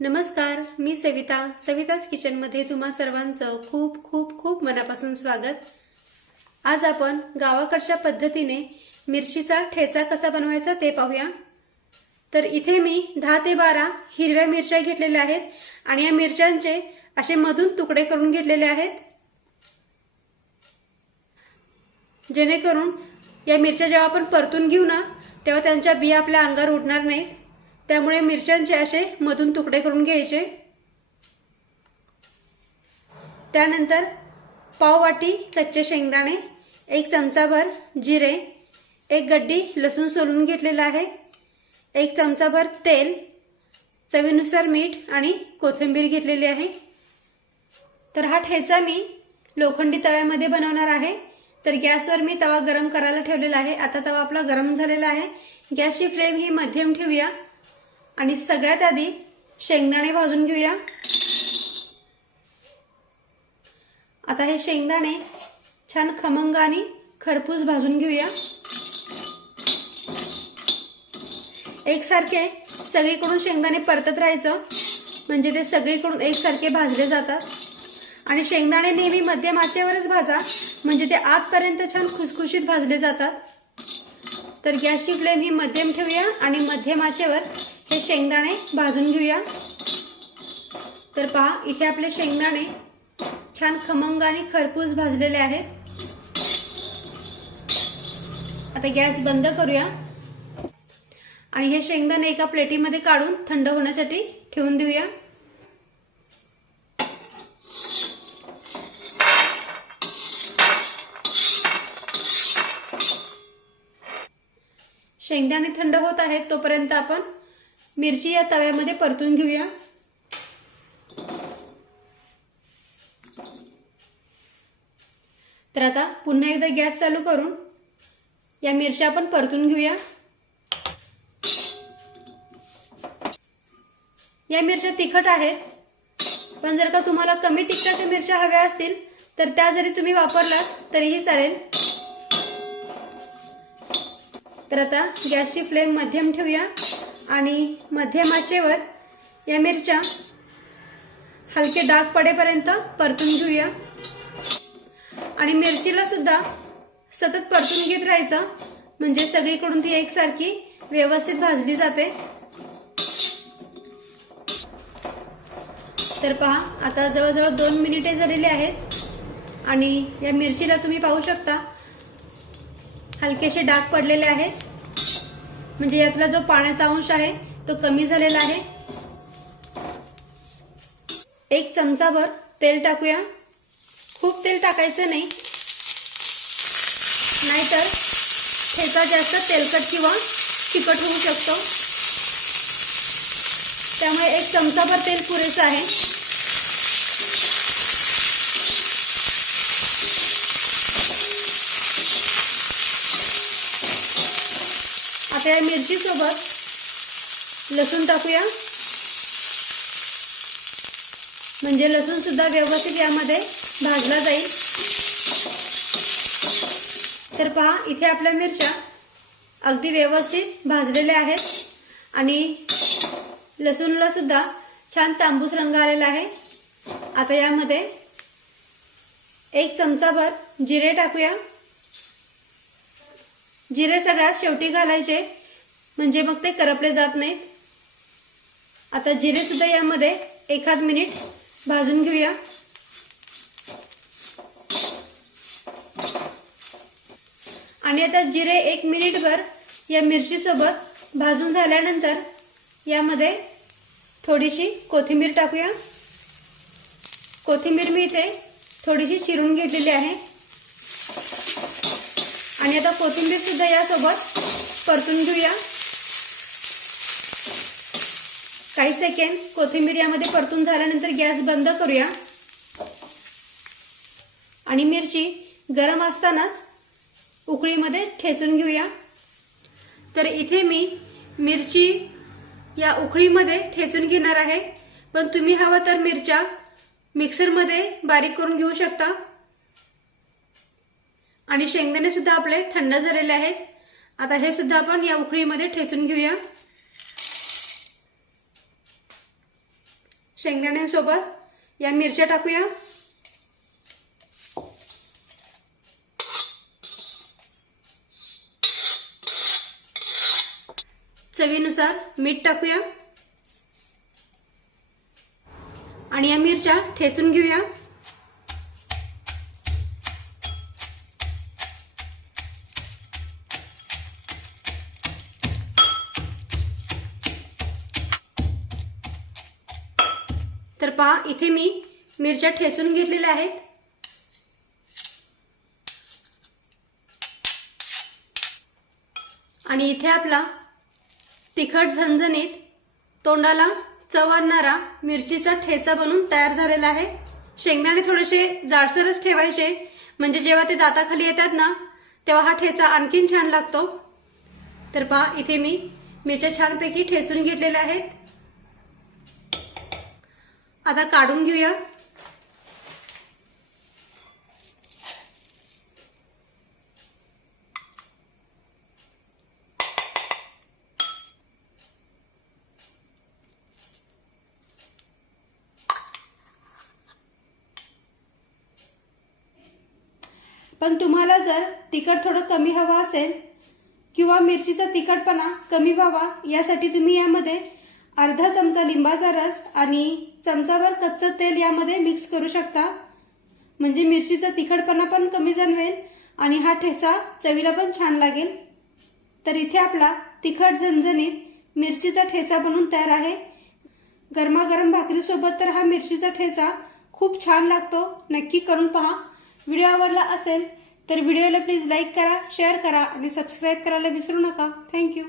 नमस्कार मी सविता. सविताच किचनमध्ये तुम्हा सर्वांचं खूप खूप खूप मनापासून स्वागत. आज आपण गावाकडच्या पद्धतीने मिरचीचा ठेचा कसा बनवायचा ते पाहूया. तर इथे मी दहा ते बारा हिरव्या मिरच्या घेतलेल्या आहेत आणि या मिरच्यांचे असे मधून तुकडे करून घेतलेले आहेत. जेणेकरून या मिरच्या जेव्हा आपण परतून घेऊ ना तेव्हा त्यांच्या बिया आपल्या अंगावर उडणार नाहीत. त्यामुळे मिरच्यांचे असे मधून तुकडे करून घ्यायचे. त्यानंतर पाव वाटी कच्चे शेंगदाणे एक चमचाभर जिरे एक गड्डी लसूण सोलून घेतलेला आहे. एक चमचाभर तेल चवीनुसार मीठ आणि कोथिंबीर घेतलेली आहे. तर हा ठेचा मी लोखंडी तव्यामध्ये बनवणार आहे. तर गॅसवर मी तवा गरम करायला ठेवलेला आहे. आता तवा आपला गरम झालेला आहे. गॅसची फ्लेम ही मध्यम ठेवूया. आणि सगळ्यात आधी शेंगदाणे भाजून घेऊया. आता हे शेंगदाणे छान खमंग आणि खरपूस भाजून घेऊया. एकसारखे सगळीकडून शेंगदाणे परतत राहायचं. म्हणजे ते सगळीकडून एकसारखे भाजले जातात. आणि शेंगदाणे नेहमी मध्यम आचेवरच भाजा. म्हणजे ते आतपर्यंत छान खुसखुशीत भाजले जातात. तर गॅसची फ्लेम ही मध्यम ठेवूया आणि मध्यम आचेवर हे शेंगदाणे भाजून घेऊया. तर पहा इथे आपले शेंगदाणे छान खमंग आणि खरपूस भाजलेले आहेत. आता गॅस बंद करूया. आणि हे शेंगदाणे एका प्लेटीमध्ये काढून थंड होण्यासाठी ठेवून देऊया. शेंगदाणे थंड होत आहेत तोपर्यंत आपण मिरची या तव्यामध्ये परतून घेऊया. तर आता पुन्हा एकदा गॅस चालू करून या मिरच्या आपण परतून घेऊया. या मिरच्या तिखट आहेत. पण जर का तुम्हाला कमी तिखटाच्या मिरच्या हव्या असतील तर त्या जरी तुम्ही वापरलात तरीही चालेल. तर आता गॅसची फ्लेम मध्यम ठेवूया. आणि मध्यम आचेवर या मिरच्या हलके डाग पडेपर्यंत परतून घेऊया. आणि मिरचीला सुद्धा सतत परतून घेत राहायचं. म्हणजे सगळीकडून ती एकसारखी व्यवस्थित भाजली जाते. तर पहा आता जवळजवळ दोन मिनिटे झालेली आहेत. आणि या मिरचीला तुम्ही पाहू शकता. हलकेसे डाग पडलेले आहेत. म्हणजे यातला जो पाण्याचा अंश आहे तो कमी झालेला आहे. एक चमचाभर तेल टाकूया. खूप तेल टाकायचं नाही. नाहीतर ठेचा जास्त तेलकट किंवा चिकट होऊ शकतो. त्यामुळे एक चमचाभर तेल पुरेसं आहे. आता या मिरचीसोबत लसूण टाकूया. म्हणजे लसूण सुद्धा व्यवस्थित यामध्ये भाजला जाईल. तर पहा इथे आपल्या मिरच्या अगदी व्यवस्थित भाजलेल्या आहेत. आणि लसूणला सुद्धा छान तांबूस रंग आलेला आहे. आता यामध्ये एक चमचाभर जिरे टाकूया. जिरे सगळ्यात शेवटी घालायचे. म्हणजे मग ते करपले जात नाहीत. आता जिरे सुद्धा यामध्ये एखाद मिनिट भाजून घेऊया. आणि आता जिरे एक मिनिटभर या मिरची सोबत भाजून झाल्यानंतर यामध्ये थोडीशी कोथिंबीर टाकूया. कोथिंबीर मी इथे थोडीशी चिरून घेतलेली आहे. आणि आता कोथिंबीर सुद्धा यासोबत परतून घेऊया. काही सेकंड कोथिंबीर यामध्ये परतून झाल्यानंतर गॅस बंद करूया. आणि मिरची गरम असतानाच उकळीमध्ये ठेचून घेऊया. तर इथे मी मिरची या उकळीमध्ये ठेचून घेणार आहे. पण तुम्ही हवं तर मिरच्या मिक्सरमध्ये बारीक करून घेऊ शकता. आणि शेंगदाणे सुद्धा आपले थंड झालेले आहेत. आता हे सुद्धा आपण या उकळीमध्ये ठेचून घेऊया. शेंगदाण्यांसोबत या मिरच्या टाकूया. चवीनुसार मीठ टाकूया. आणि या मिरच्या ठेचून घेऊया. तर पहा इथे मी मिरच्या ठेचून घेतलेल्या आहेत. आणि इथे आपला तिखट झणझणीत तोंडाला चव आणणारा मिरचीचा ठेचा बनून तयार झालेला आहे. शेंगदाणे थोडेसे जाडसरच ठेवायचे. म्हणजे जेव्हा ते दाताखाली येतात ना तेव्हा हा ठेचा आणखीन छान लागतो. तर पहा इथे मी मिरच्या छानपैकी ठेचून घेतलेल्या आहेत. आता काढून घेऊया. पण तुम्हाला जर तिखट थोडं कमी हवं असेल किंवा मिरचीचा तिखटपणा कमी व्हावा यासाठी तुम्ही यामध्ये अर्धा चमचा लिंबाचा रस आणि चमचाभर कच्चं तेल यामध्ये मिक्स करू शकता. म्हणजे मिरचीचा तिखटपणा पण कमी जाणवेल आणि हा ठेचा चवीला पण छान लागेल. तर इथे आपला तिखट झणझणीत मिरचीचा ठेचा बनून तयार आहे. गरमागरम भाकरीसोबत तर हा मिरचीचा ठेचा खूप छान लागतो. नक्की करून पहा. व्हिडिओ आवडला असेल तर व्हिडिओला प्लीज लाईक करा शेअर करा आणि सबस्क्राईब करायला विसरू नका. थँक्यू